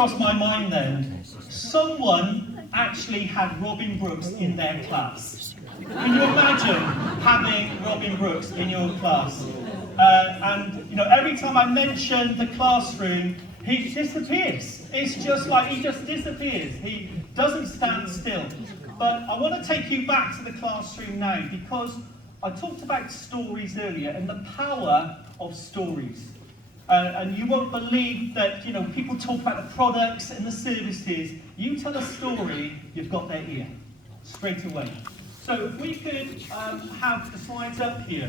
crossed my mind then. Someone actually had Robin Brooks in their class. Can you imagine having Robin Brooks in your class? And you know, every time I mention the classroom, he disappears. It's just like he just disappears. He doesn't stand still. But I want to take you back to the classroom now, because I talked about stories earlier and the power of stories. And you won't believe that, you know, people talk about the products and the services. You tell a story, you've got their ear straight away. So if we could have the slides up here,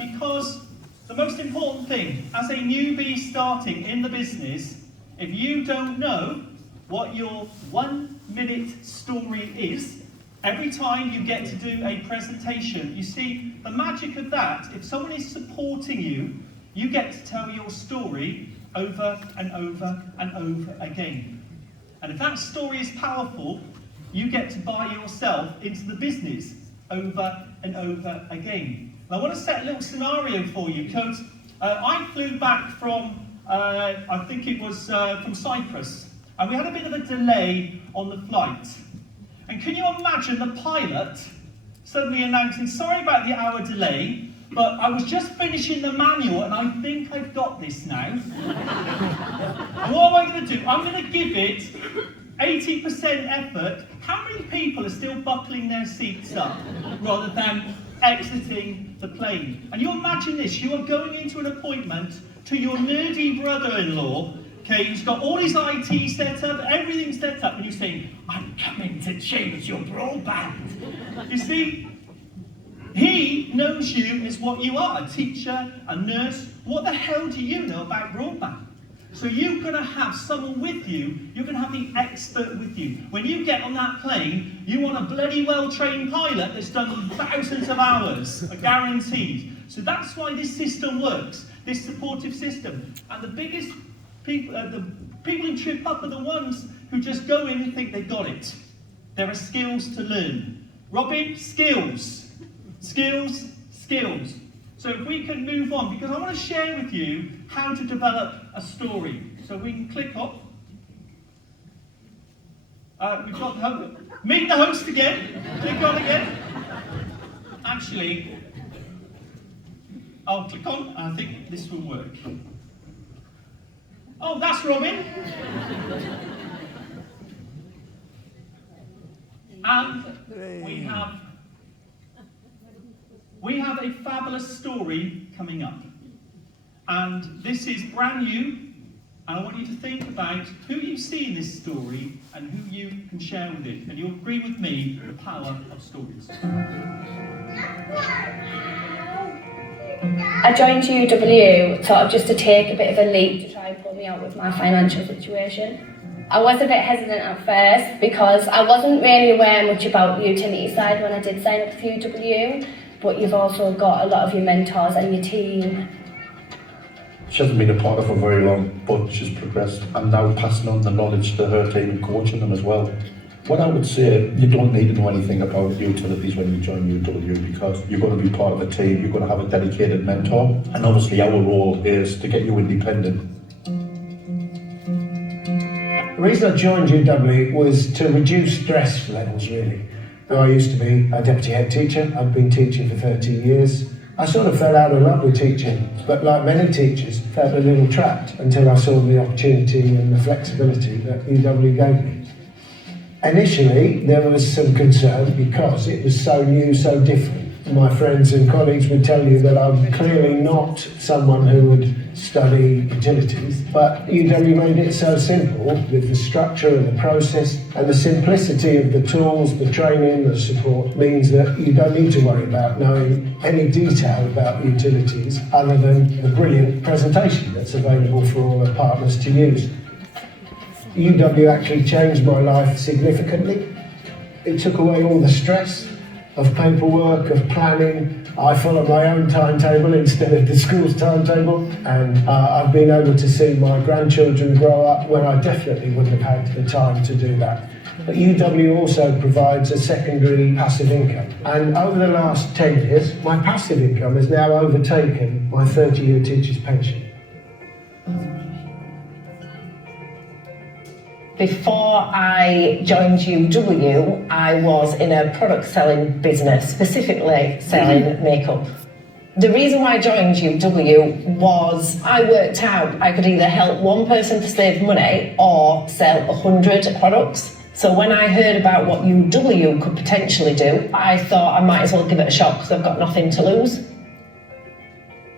because the most important thing, as a newbie starting in the business, if you don't know what your 1 minute story is, every time you get to do a presentation, you see the magic of that, if someone is supporting you, you get to tell your story over and over and over again. And if that story is powerful, you get to buy yourself into the business over and over again. I want to set a little scenario for you, because I flew back from, I think it was from Cyprus, and we had a bit of a delay on the flight. And can you imagine the pilot suddenly announcing, sorry about the hour delay, but I was just finishing the manual and I think I've got this now. And what am I going to do? I'm going to give it 80% effort. How many people are still buckling their seats up rather than exiting the plane? And you imagine this, you are going into an appointment to your nerdy brother-in-law, okay, who's got all his IT set up, everything set up, and you're saying, I'm coming to change your broadband. You see, he knows you as what you are, a teacher, a nurse. What the hell do you know about broadband? So you're going to have someone with you, you're going to have the expert with you. When you get on that plane, you want a bloody well-trained pilot that's done thousands of hours, guaranteed. So that's why this system works, this supportive system. And the biggest people, the people who trip up are the ones who just go in and think they've got it. There are skills to learn. Robin, skills. Skills, skills. So if we can move on, because I want to share with you how to develop a story. So we can click off. We've got the host. Meet the host again. Click on again. Actually, I'll click on, and I think this will work. Oh, that's Robin. And we have a fabulous story coming up. And this is brand new, and I want you to think about who you see in this story and who you can share with it. And you'll agree with me, the power of stories. I joined UW sort of just to take a bit of a leap to try and pull me out with my financial situation. I was a bit hesitant at first because I wasn't really aware much about the utility side when I did sign up for UW, but you've also got a lot of your mentors and your team. She hasn't been a part of for very long, but she's progressed. I'm now passing on the knowledge to her team and coaching them as well. What I would say, you don't need to know anything about utilities when you join UW, because you're going to be part of a team, you're going to have a dedicated mentor, and obviously our role is to get you independent. The reason I joined UW was to reduce stress levels, really. I used to be a deputy head teacher. I've been teaching for 13 years. I sort of fell out of love with teaching, but like many teachers, felt a little trapped until I saw the opportunity and the flexibility that UW gave me. Initially, there was some concern because it was so new, so different. My friends and colleagues would tell you that I'm clearly not someone who would study utilities, but UW made it so simple with the structure and the process and the simplicity of the tools, the training, the support means that you don't need to worry about knowing any detail about utilities other than the brilliant presentation that's available for all the partners to use. UW actually changed my life significantly. It took away all the stress of paperwork, of planning. I follow my own timetable instead of the school's timetable, and I've been able to see my grandchildren grow up when I definitely wouldn't have had the time to do that. But UW also provides a secondary passive income, and over the last 10 years, my passive income has now overtaken my 30-year teacher's pension. Before I joined UW, I was in a product selling business, specifically selling makeup. The reason why I joined UW was I worked out I could either help one person to save money or sell 100 products. So when I heard about what UW could potentially do, I thought I might as well give it a shot because I've got nothing to lose.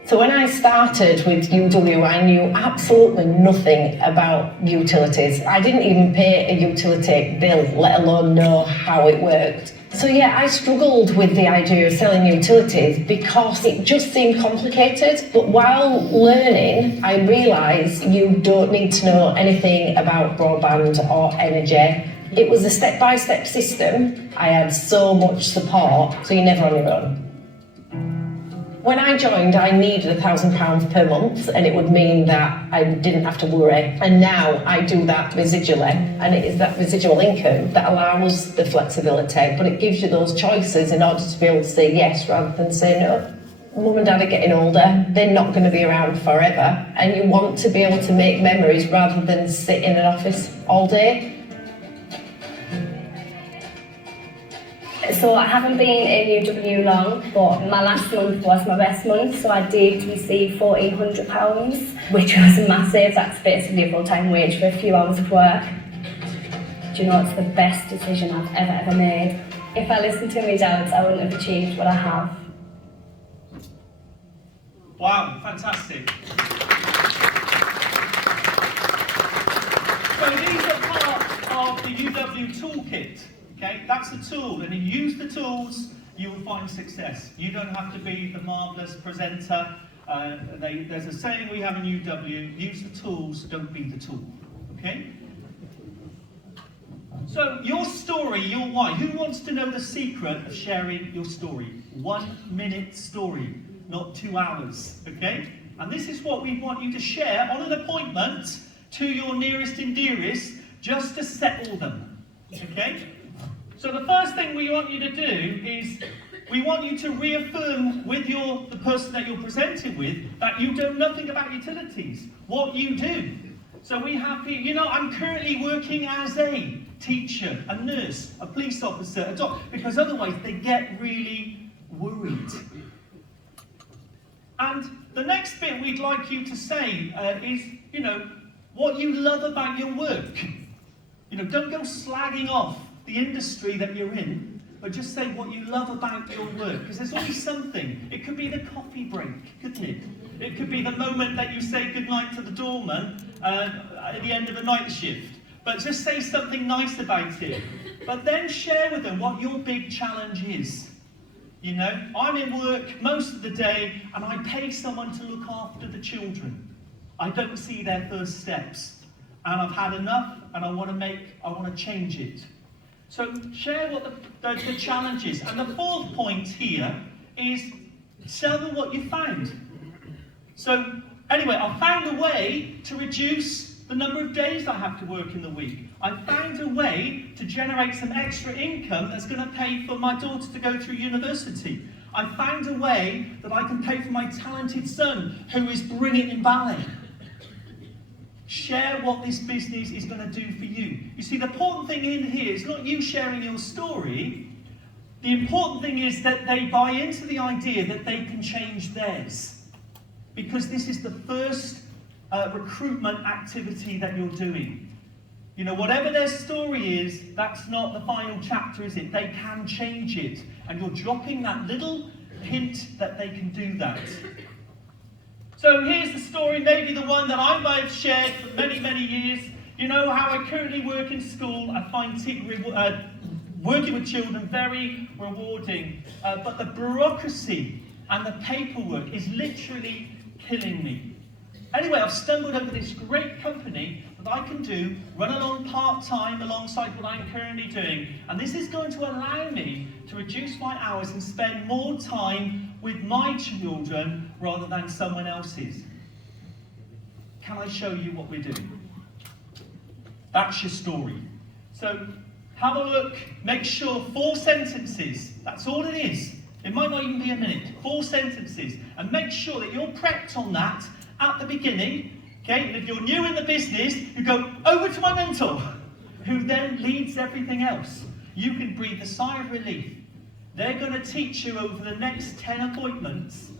So when I started with UW, I knew absolutely nothing about utilities. I didn't even pay a utility bill, let alone know how it worked. So yeah, I struggled with the idea of selling utilities because it just seemed complicated. But while learning, I realised you don't need to know anything about broadband or energy. It was a step-by-step system. I had so much support, so you're never on your own. When I joined, I needed £1,000 per month, and it would mean that I didn't have to worry. And now I do that residually, and it is that residual income that allows the flexibility, but it gives you those choices in order to be able to say yes rather than say no. Mum and Dad are getting older, they're not going to be around forever, and you want to be able to make memories rather than sit in an office all day. So I haven't been in UW long, but my last month was my best month, so I did receive £1,400, which was massive. That's basically a full-time wage for a few hours of work. Do you know, it's the best decision I've ever made. If I listened to my doubts, I wouldn't have achieved what I have. Wow, fantastic. So these are part of the UW toolkit. Okay, that's the tool, and if you use the tools, you will find success. You don't have to be the marvellous presenter. There's a saying we have in UW, use the tools, don't be the tool. Okay? So, your story, your why. Who wants to know the secret of sharing your story? 1 minute story, not 2 hours. Okay? And this is what we want you to share on an appointment to your nearest and dearest, just to settle them. Okay? So the first thing we want you to do is we want you to reaffirm with the person that you're presenting with that you know nothing about utilities, what you do. So we have, you know, I'm currently working as a teacher, a nurse, a police officer, a doctor, because otherwise they get really worried. And the next bit we'd like you to say is, you know, what you love about your work. You know, don't go slagging off the industry that you're in, but just say what you love about your work, because there's always something. It could be the coffee break, couldn't it? It could be the moment that you say goodnight to the doorman at the end of a night shift. But just say something nice about it. But then share with them what your big challenge is. You know, I'm in work most of the day and I pay someone to look after the children. I don't see their first steps. And I've had enough and I want to change it. So share what the challenge is. And the fourth point here is tell them what you found. So anyway, I found a way to reduce the number of days I have to work in the week. I found a way to generate some extra income that's going to pay for my daughter to go through university. I found a way that I can pay for my talented son who is brilliant in ballet. Share what this business is going to do for you. You see, the important thing in here is not you sharing your story. The important thing is that they buy into the idea that they can change theirs. Because this is the first recruitment activity that you're doing. You know, whatever their story is, that's not the final chapter, is it? They can change it. And you're dropping that little hint that they can do that. So here's the story, maybe the one that I might have shared for many, many years. You know how I currently work in school. I find working with children very rewarding. But the bureaucracy and the paperwork is literally killing me. Anyway, I've stumbled over this great company that I can run along part-time alongside what I'm currently doing. And this is going to allow me to reduce my hours and spend more time with my children rather than someone else's. Can I show you what we're doing? That's your story. So have a look, make sure 4 sentences, that's all it is. It might not even be a minute, 4 sentences. And make sure that you're prepped on that at the beginning. Okay, and if you're new in the business, you go over to my mentor. who then leads everything else. You can breathe a sigh of relief. They're going to teach you over the next 10 appointments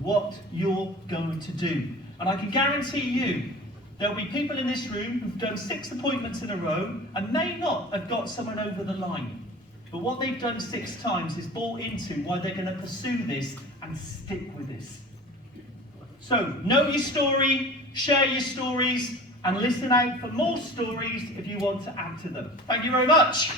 what you're going to do. And I can guarantee you, there'll be people in this room who've done 6 appointments in a row and may not have got someone over the line. But what they've done 6 times is bought into why they're going to pursue this and stick with this. So, know your story, share your stories, and listen out for more stories if you want to add to them. Thank you very much.